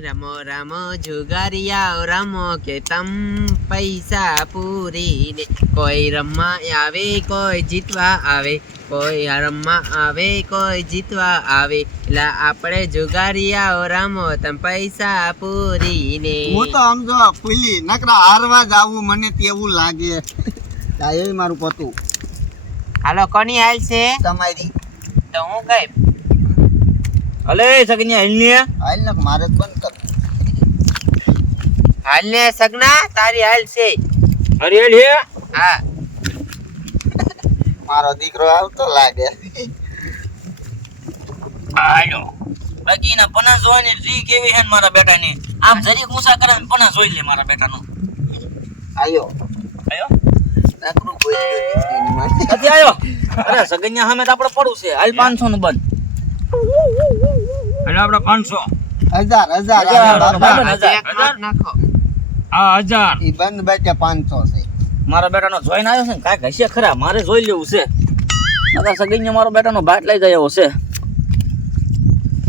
રમો રમો જુગારિયા રમો કે તમ પૈસા પૂરીને કોઈ રમવા આવે કોઈ જીતવા આવે કોઈ રમવા આવે કોઈ જીતવા આવે એટલે આપણે જુગારિયા રમો તમ પૈસા પૂરીને. હું તો સમજો પુલી નકરા હારવા જ આવું મને તેવું લાગે. એ મારું પતું. હાલો કોની હાલ છે તમારી તો હું કઈ અલે સગન્યા હિલને હાલ ને મારે જ બંધ કર. હાલ ને સગના તારી હાલ છે. અરે હે હા મારો દીકરો આવતો લાગે. આયો બાકીના પના જોવાની રી કેવી હે મારા બેટાની. આમ જરી ઊંચા કરે ને પના જોઈ લે મારા બેટાનો. આયો આયો નકરું બોલ્યો દીકરીની માં. ક્યાંથી આયો? અરે સગન્યા સામે તો આપણે પડું છે. હાલ 500 નું બંધ. એટલે આપણે 500 હજાર નાખો. આ 1000 ઈ બંધ બેઠા 500 છે. મારા બેટાનો જોઈને આવ્યો છે ને કાંઈક હશે ખરા. મારે જોઈ લેવું છે. અગર સગન્યા મારો બેટાનો ભાટ લઈ જાય એવો છે.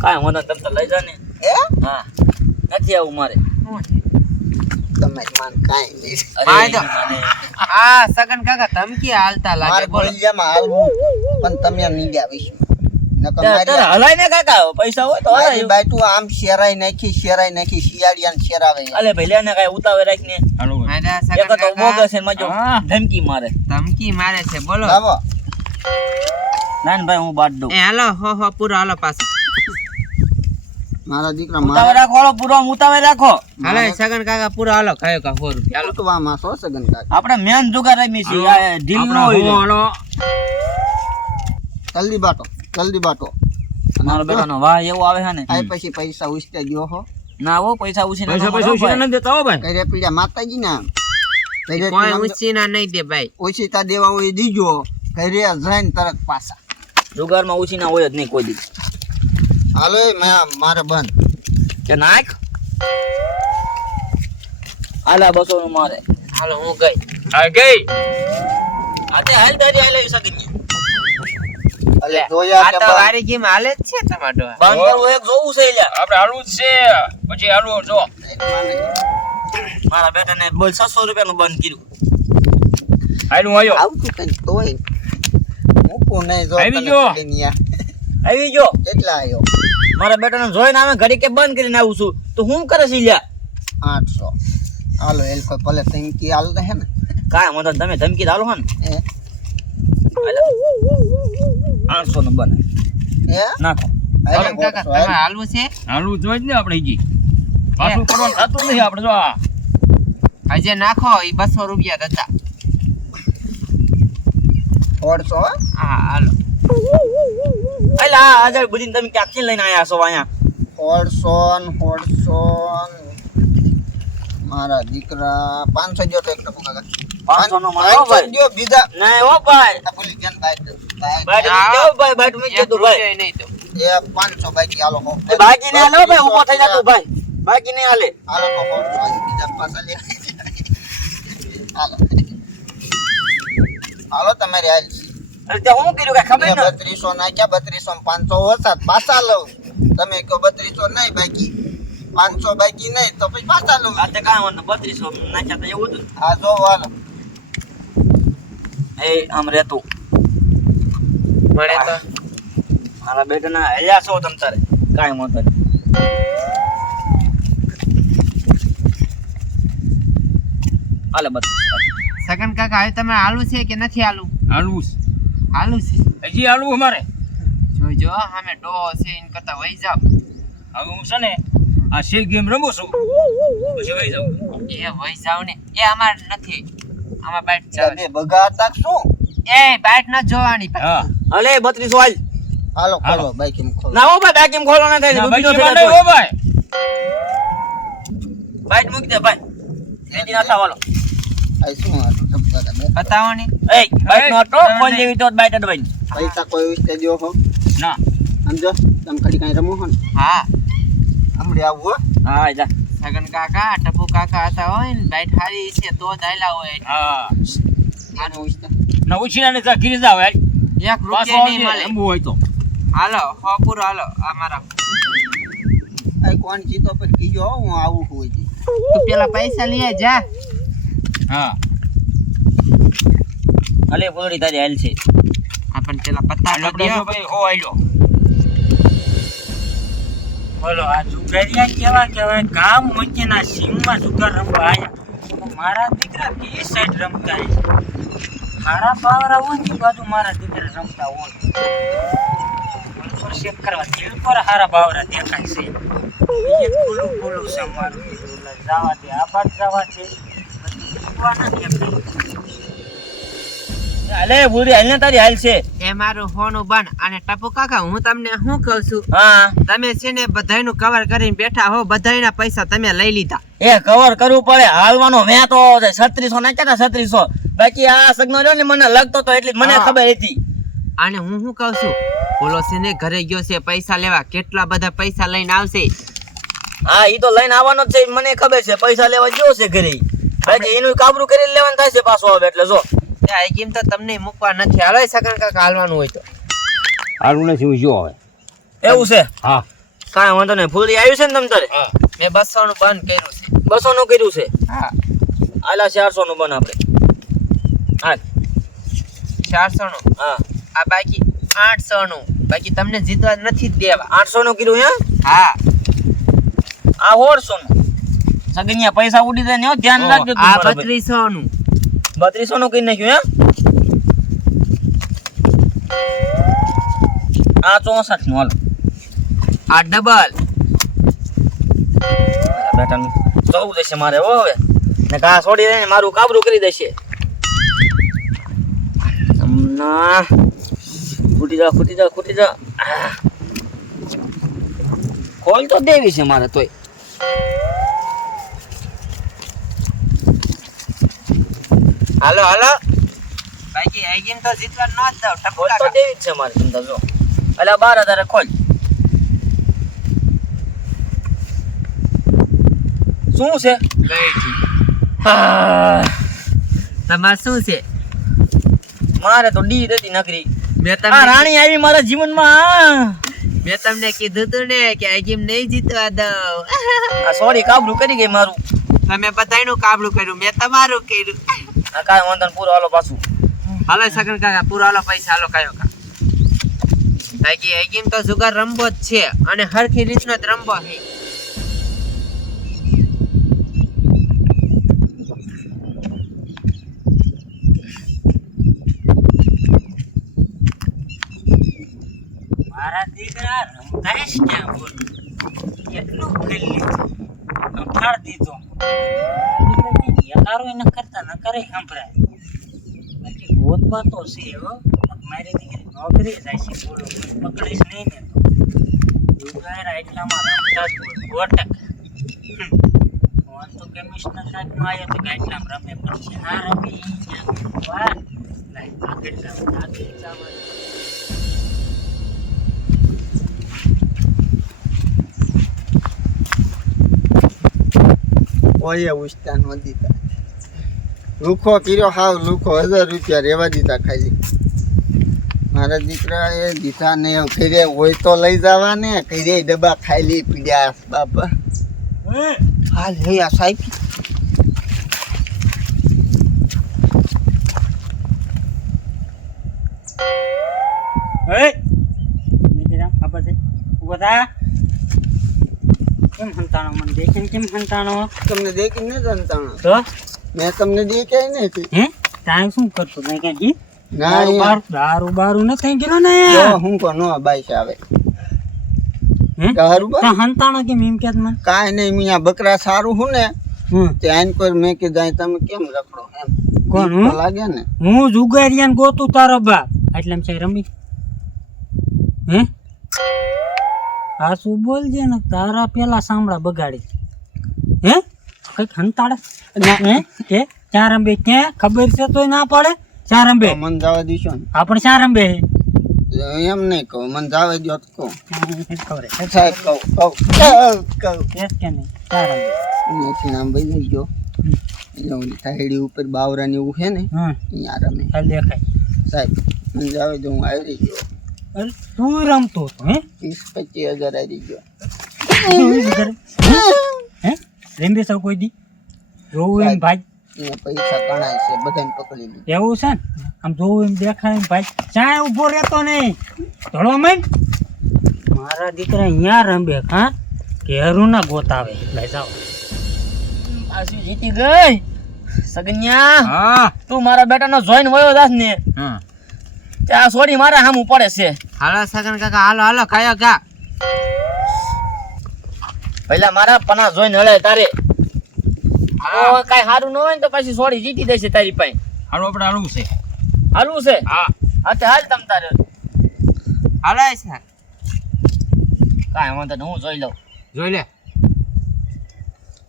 કાંઈ વાંધો નહીં, તમે તો લઈ જા ને. હા નથી આવું મારે. તમે માન કાઈ નહીં. માય તો આ સગન કાકા ધમકી હાલતા લાગે. મારે બોલો બોલિયામાં હાલવું પણ તમે નહીં આવીશ. નકર ત્યારે મારી હલાય ને કાકા પૈસા હોય તો મારી હલાય. બાઈટુ આમ શેરાઈ નાખી શિયાળિયાને શેરાવે. અલે ભાઈ લે ને કાંઈ ઉતાવે રાખ ને. મારા એક સગન તો કાકા બોગસ છે માજો ધમકી મારે. ધમકી મારે છે બોલો. લાવો નાન ભાઈ હું બાદ દઉં. એ હાલો હો પૂરો હાલો પાછો. મારા દીકરા ઉતાવે મારા રાખો હાલો, પૂરો ઉતાવે રાખો. હાલો સગન કાકા પૂરો હાલો કયો કા 100 રૂપિયા હાલો. લૂંટવામાં સો સગન કાકા. આપણે મેન જુગાર રમી છીએ. આ ઢીલ નો હોય. જલ્દી બાટો મારો બેટાનો વાહ એવો આવે છે ને. આ પછી પૈસા ઉછતે ગયો હો. ના હો પૈસા ઉછીને નથી દેતા હો ભાઈ. કરે પીડા માતાજી ના કોઈ ઉછીના નહીં દે ભાઈ. ઓછીતા દેવા હોય દીજો ઘરે જઈને તરત પાછા. જુગારમાં ઉછીના હોય જ નહીં કોઈ દી. હાલો મારે બંધ કે નાખ આલા 200 નું મારે. હાલો હું ગઈ. આતે હાલ દારી હાલ સગન્યા. અલે જોયા આ કે તો બંધ. વારી ગેમ હાલે જ છે તમારો. બંધ કરવું એક જોવું છે લ્યા. આપણે હાલવું જ છે પછી હાલવું જો મારા બેટાને બોલ 700 રૂપિયાનું બંધ કર્યું. હાલું આવ્યો આવતું કઈ તોય મૂકું નહીં જો આવી તને ગયો. સગનિયા. આવી ગયો. કેટલા આવ્યો? મારા બેટાને જોઈને આવે ઘડી કે બંધ કરીને આવું છું તો હું કરે છે લ્યા. 800. હાલો એલ કોઈ ભલે ધમકી હાલ રહે ને. કાંઈ વાંધો નહીં, તમે ધમકી દાલો હો ને. એ 800 નું બંધ એ નાખો. સગન કાકા તમારે હાલવું છે. હાલવું જોઈએ જ ને આપણે જી પાછું પડવાનું થતું નહીં આપણે જો આ હજે નાખો ઈ 200 રૂપિયા હતા. 150. હા હાલો. અલા આજે બુજીને તમે ક્યાંથી લઈને આયા છો અહીંયા? 150 મારા દીકરા 500 જો તો એક ટકો કાકા. 500 નો મારો 500 ભાઈ. જો બીજા નહીં હો ભાઈ. આ ભૂલી ગયા ને બાઈટ. બાઈટ મૂકી દો ભાઈ, બાઈટ મૂકી દો ભાઈ. રૂપિયા નહીં તો. એ 500 બાકી હાલો હો. એ બાકી ને હાલો ભાઈ, ઊભો થઈ જા તું ભાઈ. બાકી ને હાલે. હાલો તો 150 બીજા પાછા લે. હાલો હાલો તમારી હાલ અરે તે હું કર્યું કાંઈ ખબર ન. 3200 નાખ્યા 3200 500 ઓછા પાછા લઉં. તમે કહો 3200 નહીં બાકી 500 બાકી નહીં તો પછી પાછા લઉં. આ તે કાંઈ વાંધો 3200 નાખ્યા તો એવું હતું. હા જો હાલો એ આમ રહેતું. મળે તો મારા બેટાના હલ્યા છો તમ તારે. કાંઈ વાંધો નહીં. હાલે 3200. સગન કાકા હવે તમે હાલવું છે કે નથી હાલવું? હાલવું હાલું છે. છે હજી હાલવું અમારે જોજો સામે ડો છે એન કરતા વહી જાવ. હવે હું છે ને આ સી ગેમ રમું છું પછી વહી જાઉં. એ વહી જાવ ને એ અમાર નથી. આમાં બાઈટ જાવ. બે બગા હતા કે શું? એ બાઈટ ન જોવાની ભાઈ. હા હાલે 3200 હાલ. હાલો ખોલો બાઈક એમ ખોલો. ના હો ભાઈ, બાકી એમ ખોલો ના થાય. ના, રૂપિયો બાકી થઈ મને જાય હો ભાઈ બાઈટ મૂકી દે ભાઈ. એજી ના થાવ હાલો. આ શું હતું શબ્દ હતા બે. બતાવો ને. એ બાઈટ નો તો ફોન જેવી તો બાઈટ જ ભાઈ. પૈસા કોઈ ઉસ્તે દ્યો હો ના સમજો તમે ખડી કાંઈ રમો હો ને હા હમણાં આવું હો. હા જા. સગન કાકા ટપુ કાકા હતા હોય ને બાઈટ હારી છે તો જ આયલા હોય. હા આને ઉસ્તે ના ઉછીના ને ઘીરી જાવ યાર એક પાછો રૂપિયા નહીં આવજે મળે. રમવું હોય તો હાલો હો પૂરો હાલો અમારા. ભાઈ કોણ જીતો પછી કીજો હો, હું આવું છું હજી. તું પેલા પૈસા લઈ જા. હા અલે બોલડી તારી હાલ છે આપણ પેલા પત્તા આપણે કાઢ્યો. જો ભાઈ હો આલ્યો બોલો આ જુગારિયા કેવા કેવાય ગામ વચ્ચેના સીમમાં જુગાર રમવા આયા મારા દીકરા કે સાઈડ રમતા હોય મારા પાવરા હોય ને બાજુ મારા દીકરા રમતા હોય ચેક કરવા દિલ પર હારા બાવરા દેખાય છે એ ખુલ્લું ખુલ્લું છે મારું દીકરું જવા દે આ બાદ જવા દે અલે બોલડી હાલ ને તારી હાલ છે એ મારું હોનું બન અને ટપુ કાકા હું તમને શું કહું છું હા તમે છે ને બધાયનું કવર કરીને બેઠા હો બધાયના પૈસા તમે લઈ લીધા એ કવર કરવું પડે હાલવાનો મેં તો 3600 નાખ્યા હતા 3600 બાકી આ સગનો રહ્યો ને મને લગતો તો એટલે મને હા. ખબર હતી અને હું શું કહું છું બોલો છે ને ઘરે ગયો છે પૈસા લેવા કેટલા બધા પૈસા લઈને આવશે હા ઈ તો લઈને આવવાનો જ છે મને ખબર છે પૈસા લેવા ગયો છે ઘરે બાકી એનું કાબરું કરીને લેવાનું થાય છે પાછો આવે એટલે જો આ ગેમ તો તમને મૂકવા નથી હાલો સગન કાકા હાલવાનું હોય તો હાલું નથી હું જો હવે એવું છે હા કાંઈ વાંધો નહીં ફૂલડી આવ્યું છે ને તમ તારે હા મેં 200 નું બંધ કર્યું છે 200 નું કર્યું છે હા આલા 400 નું બન આપણે હાલ 400 નું હા આ બાકી 800 નું બાકી તમને જીતવા નથી જ દેવા 800 નું કર્યું હે હા આ 400 નું સગનિયા પૈસા ઉડી જાય ને હો, ધ્યાન રાખજો તું આ મારા ભાઈ. 3200 નું 3200 નું કરી નાખ્યું હે આ 64 નું હાલ આ ડબલ બેટા જવું દેશે મારે હો હવે ને કા છોડી દે ને મારું કાબરું કરી દેશે હમણાં ખૂટી જા ખોલ તો દેવી છે મારે તોય હાલો હાલો બાકી આ ગેમ તો જીતવા ન જ દઉં ટપુ ખોલ તો કાકા દેવી જ છે મારે ચિંતા જો એટલે 12000 ખોલ શું છે હા, તમારે શું છે મારે તો ડી હતી નકરી મેં આ તમને રાણી આવી મારા જીવનમાં મેં તમને કીધું તું ને કે આ ગેમ નહીં જીતવા દઉં આ સોરી કાબરું કરી ગઈ મારું તમે બધાયનું કાબલું કર્યું મેં તમારું કર્યું આ કાંઈ વાંધો નહીં, પૂરો હાલો પાછું હાલો સગન કાકા પૂરો હાલો પૈસા હાલો કયો કા બાકી આ ગેમ તો જુગાર રમવો જ છે અને હરખી રીતનો જ રમવો છે મારા દીકરા રમતા જ ક્યાં બોલ કેટલું ખેલ લીધું સંભાળ દીધો યકારો ન કરતા ન કરે સંભળાય બાકી ગોતવા તો છે હો મારી દીકરી નોકરી જાય છે બોલો પકડીશ નહીં ને તો જુગાર એટલામાં રમતા જ બોલ 100%. ફોન તો કમિશનર સાહેબનો આવ્યો તો કે એટલામાં રમે પડશે ના રમી વાહ આગળ જાવ ઓય ઉસ્તા નો દીધા લુખો કર્યો હાવ લુખો 1000 રૂપિયા રેવા દીધા ખાલી મારા દીકરા એ દીધા ને ઘરે હોય તો લઈ જવા ને ઘરે ડબ્બા ખાલી પીડ્યા બાપા હાલ હે આ સાહેબ હે નીકળ્યા ખબર છે ઉભા થા કેમ હંતાણો મને દેખીને કેમ હંતાણો તમને દેખી ન જનતાણો તો મેં તમને દેખાય નથી હે તાય શું કરતો નહીં કઈ ના દારૂ બારું ન થઈ ગયો ને જો હું કો નો બાઈક આવે હે દારૂ તો હંતાણો કેમ એમ કે મને કાંઈ નહીં મિયા બકરા સારું હું ને હું તે આઈન કોઈ મેં કે જાય તમે કેમ રખડો એમ કોણ તો હું લાગે ને હું જુગારિયાને ગોતું તારો બા એટલે એમ છે રમી હે આ શું બોલજે ને તારા પેલા સાંભળા બગાડી હે કઈક હંતાડે હે કે ચાર અંબે ક્યાં ખબર છે તોય ના પડે ચાર અંબે તો મન જવા દીશો ને આપણે ચાર અંબે એમ નહીં કહું મને જાવે દો તો કહું ખબર સાહેબ કહું કે નહીં ચાર અંબે અહીંયાથી નામ ભાઈ ગયો એટલે ઓલી થાળી ઉપર બાવરા ને એવું છે ને હા અહીંયા રમે હાલ દેખાય સાહેબ મને જાવે દો હું આવી ગયો અરે તું રમતો હતો હે 20-25 હજાર આવી ગયો હે રેમ્બે સૌ કોઈ દી જોવું એમ ભાઈ એ પૈસા કણાય છે બધાને પકડી લીધું એવું છે ને આમ જોવું એમ દેખાય એમ ભાઈ ચાય ઊભો રહેતો નહીં ધડો મન મારા દીકરા અહીંયા રંબે હા ઘેરું ના ગોતાવે લઈ જાઓ પાછી જીતી ગઈ સગન્યા હા તું મારા બેટાનો જોઈન વયો દાસ ને હા ત્યાં સોડી મારા સામું પડે છે હાલો સગન કાકા હાલો હાલો કયો ગા પહેલા મારા પના જોઈન હળે તારે હવે કાંઈ સારું ન હોય ને તો પછી સોડી જીતી દેશે તારી પાસે હાલો આપણે હાલવું છે હાલવું છે હા હા તે હાલ તમ તારે હાલો છે કાંઈ વાંધો નહીં હું જોઈ લઉં જોઈ લે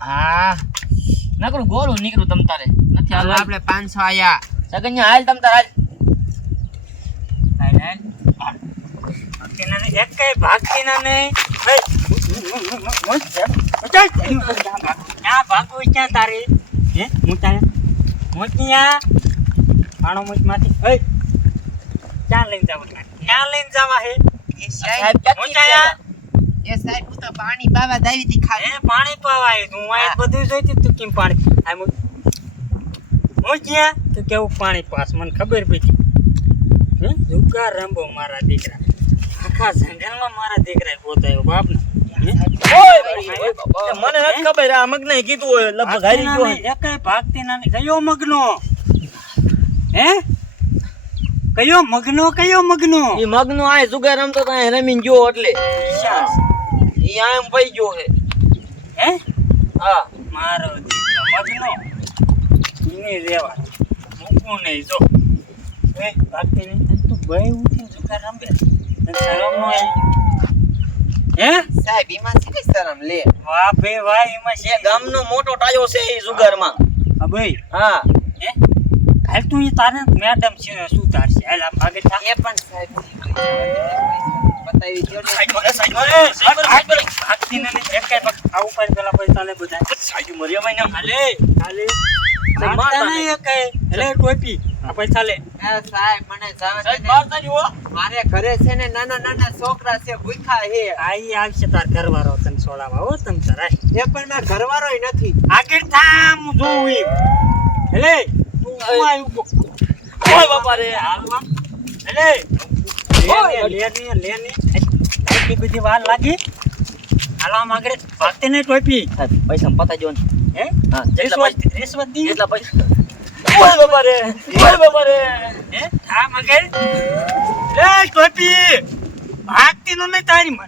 હા નકરું ગોળું નીકળું તમ તારે નથી હાલો હાલ આપણે 500 આયા સગન્યા હાલ તમ તારે હાલ ભાગતી એક કઈ ભાગતી ના નહીં ક્યાં ભાગવું ક્યાં તારે હે મોટા મોટિયા આણો મોટ માંથી ક્યાં લઈને જવા ક્યાં લઈને જવા હે એ સાહેબ સાહેબ ક્યાંથી મોટાયા એ સાહેબ હું તો પાણી પાવા દાવી હતી ખાલી હે પાણી પાવાય તું આ બધું જોઈતી તું કેમ પાણી આ મોટિયા તું કેવું પાણી પાસ મને ખબર પડી હે જુગા રંબો મારા દીકરા આખા જંગલમાં મારા દીકરા પોતાયો બાપને મને નથી ખબર આ મગ નહીં કીધું હોય લગભગ હારી ગયો હે. એકેય ભાગતી ના નહીં. કયો મગનો હે કયો મગનો ઈ મગનો આ જુગાર રમતો તો અહીં રમીને ગયો એટલે ઈશાસ. ઈ આમ પઈ ગયો હે હે હા મારો દીકરો મગનો ઈને રેવા મૂકવું નહીં જો એ ભાગતી નહીં અને તું ભાઈ ઉઠીને જુગાર રમે તને શરમ ન આવી હે સાહેબ એમાં છે કઈ શરમ લે વાહ બે વાહ એમાં એ ગામનો મોટો ટાયો છે ઈ જુગારમાં હા ભાઈ હા હે હાલ તું એ તારે મેડમ છે શું તારશે હાલ આમ આગળ થા એ પણ સાહેબ બતાવી દો ને ભાગતી નથી એકેય આ ઉપર પેલા પૈસા લે બધા સાઈડ મર્યા ભાઈ ને હાલે મારતા નહીં એકેય લે ટોપી આ પૈસા લે એ સાહેબ મને જવા દે સાઈડ ને. મારતા નહીં હો મારે ઘરે છે ને નાના નાના છોકરા છે ભૂખ્યા છે આઈ આવશે તાર ઘરવાળો તને સોડાવા હો તમ તરાય એ પણ મારા ઘરવાળોય નથી આગળ થામ જોઉં એમ લે તું આય ઉભો ઓય બાપા રે હાલવા લે લે એટલી બધી વાર લાગી હાલવા માંગડે ભાગતે નહીં ટોપી પૈસા પતાઈ જો ને હે હા જેટલા રિશ્વત દી જેટલા પૈસા ઓય બાપા રે હે થામ આગળ લે ટોપી ભાગતી નો નહીં તારી મને